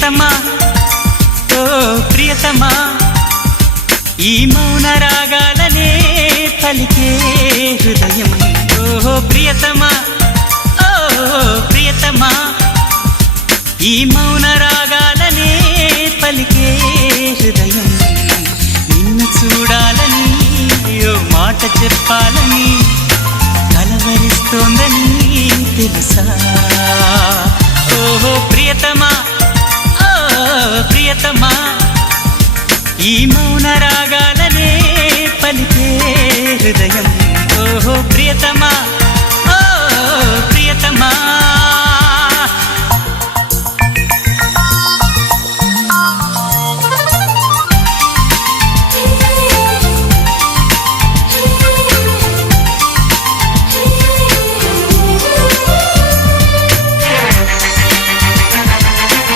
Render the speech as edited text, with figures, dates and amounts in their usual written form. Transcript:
ప్రియతమా ఓ ప్రియతమా ఈ మౌన రాగాలనే పలికే హృదయం ఓ ప్రియతమా ఓ ప్రియతమా ఈ మౌన రాగాలనే పలికే హృదయం నిన్ను చూడాలని ఓ మాట చెప్పాలని కలవరిస్తోందని తెలుసా ఓ ప్రియతమా